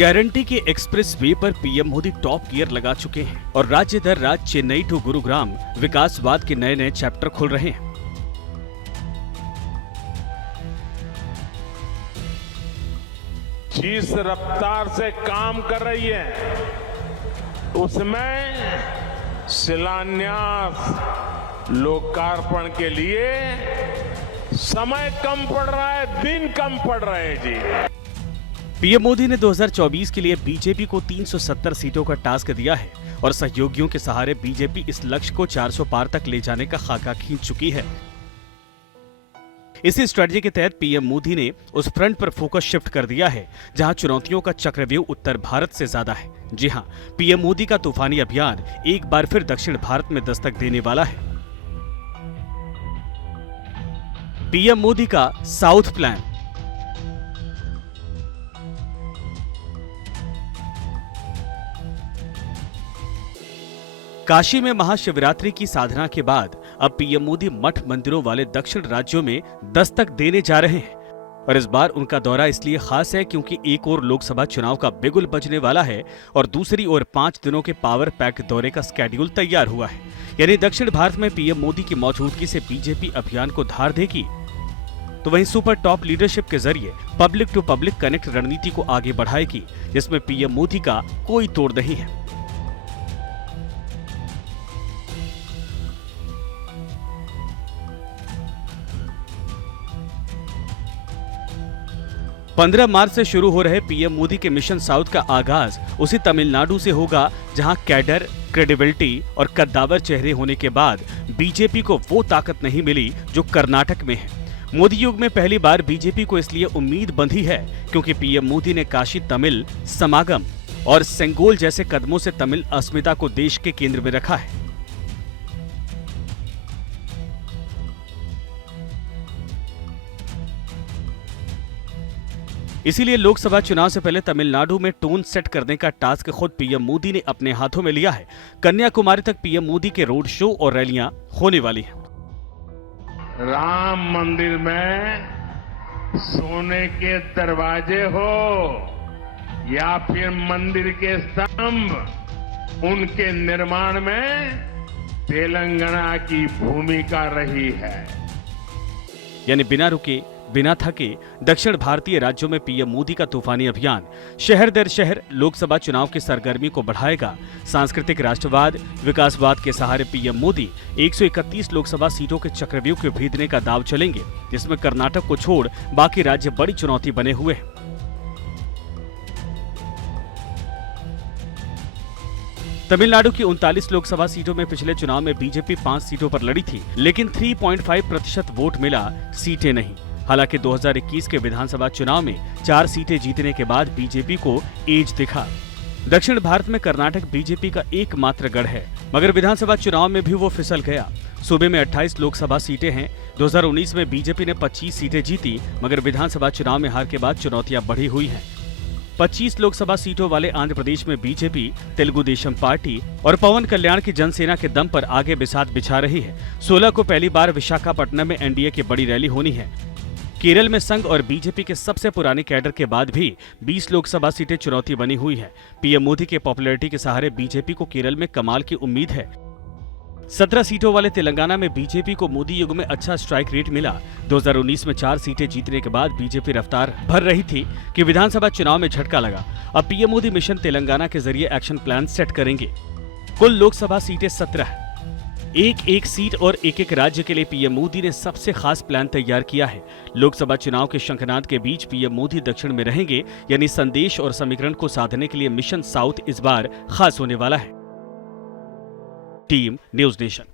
Guarantee के express way पर PM Modi top gear लगा चुके हैं और राज्य दर राज्य चेन्नई टू गुरुग्राम विकासवाद के नए नए चैप्टर खुल रहे हैं। जिस रफ्तार से काम कर रही है उसमें शिलान्यास लोकार्पण के लिए समय कम पड़ रहा है, दिन कम पड़ रहे हैं जी। पीएम मोदी ने 2024 के लिए बीजेपी को 370 सीटों का टास्क दिया है और सहयोगियों के सहारे बीजेपी इस लक्ष्य को 400 पार तक ले जाने का खाका खींच चुकी है। इसी स्ट्रेटजी के तहत पीएम मोदी ने उस फ्रंट पर फोकस शिफ्ट कर दिया है जहां चुनौतियों का चक्रव्यूह उत्तर भारत से ज्यादा है। जी हां, पीएम मोदी का तूफानी अभियान एक बार फिर दक्षिण भारत में दस्तक देने वाला है। पीएम मोदी का साउथ प्लान। काशी में महाशिवरात्रि की साधना के बाद अब पीएम मोदी मठ मंदिरों वाले दक्षिण राज्यों में दस्तक देने जा रहे हैं और इस बार उनका दौरा इसलिए खास है क्योंकि एक ओर लोकसभा चुनाव का बिगुल बजने वाला है और दूसरी ओर 5 दिनों के पावर पैक दौरे का स्केड्यूल तैयार हुआ है। यानी दक्षिण भारत में पीएम मोदी की मौजूदगी से बीजेपी अभियान को धार देगी, तो वहीं सुपर टॉप लीडरशिप के जरिए पब्लिक टू पब्लिक कनेक्ट रणनीति को आगे बढ़ाएगी, जिसमें पीएम मोदी का कोई तोड़ नहीं है। पंद्रह मार्च से शुरू हो रहे पीएम मोदी के मिशन साउथ का आगाज उसी तमिलनाडु से होगा, जहां कैडर, क्रेडिबिलिटी और कद्दावर चेहरे होने के बाद बीजेपी को वो ताकत नहीं मिली जो कर्नाटक में है। मोदी युग में पहली बार बीजेपी को इसलिए उम्मीद बंधी है क्योंकि पीएम मोदी ने काशी तमिल समागम और सेंगोल जैसे कदमों से तमिल अस्मिता को देश के केंद्र में रखा है। इसीलिए लोकसभा चुनाव से पहले तमिलनाडु में टोन सेट करने का टास्क खुद पीएम मोदी ने अपने हाथों में लिया है। कन्याकुमारी तक पीएम मोदी के रोड शो और रैलियां होने वाली हैं। राम मंदिर में सोने के दरवाजे हो या फिर मंदिर के स्तंभ, उनके निर्माण में तेलंगाना की भूमिका रही है। यानी बिना रुके बिना थके दक्षिण भारतीय राज्यों में पीएम मोदी का तूफानी अभियान शहर दर शहर लोकसभा चुनाव की सरगर्मी को बढ़ाएगा। सांस्कृतिक राष्ट्रवाद, विकासवाद के सहारे पीएम मोदी 131 लोकसभा सीटों के चक्रव्यूह को भेदने का दांव चलेंगे, जिसमें कर्नाटक को छोड़ बाकी राज्य बड़ी चुनौती बने हुए हैं। तमिलनाडु की 39 लोकसभा सीटों में पिछले चुनाव में बीजेपी 5 सीटों पर लड़ी थी, लेकिन 3.5% वोट मिला, सीटें नहीं। हालांकि 2021 के विधानसभा चुनाव में 4 सीटें जीतने के बाद बीजेपी को एज दिखा। दक्षिण भारत में कर्नाटक बीजेपी का एकमात्र गढ़ है, मगर विधानसभा चुनाव में भी वो फिसल गया। सूबे में 28 लोकसभा सीटें हैं। 2019 में बीजेपी ने 25 सीटें जीती, मगर विधानसभा चुनाव में हार के बाद चुनौतियां बढ़ी हुई हैं। 25 लोकसभा सीटों वाले आंध्र प्रदेश में बीजेपी, तेलुगु देशम पार्टी और पवन कल्याण की जनसेना के दम पर आगे बिसात बिछा रही है। 16 को पहली बार विशाखापट्टनम में एनडीए की बड़ी रैली होनी है। केरल में संघ और बीजेपी के सबसे पुराने कैडर के बाद भी 20 लोकसभा सीटें चुनौती बनी हुई है। पीएम मोदी के पॉपुलैरिटी के सहारे बीजेपी को केरल में कमाल की उम्मीद है। 17 सीटों वाले तेलंगाना में बीजेपी को मोदी युग में अच्छा स्ट्राइक रेट मिला। 2019 में 4 सीटें जीतने के बाद बीजेपी रफ्तार भर रही थी कि विधानसभा चुनाव में झटका लगा। अब पीएम मोदी मिशन तेलंगाना के जरिए एक्शन प्लान सेट करेंगे। कुल लोकसभा सीटें 17, एक सीट और एक राज्य के लिए पीएम मोदी ने सबसे खास प्लान तैयार किया है। लोकसभा चुनाव के शंखनाद के बीच पीएम मोदी दक्षिण में रहेंगे, यानी संदेश और समीकरण को साधने के लिए मिशन साउथ इस बार खास होने वाला है। Team news nation.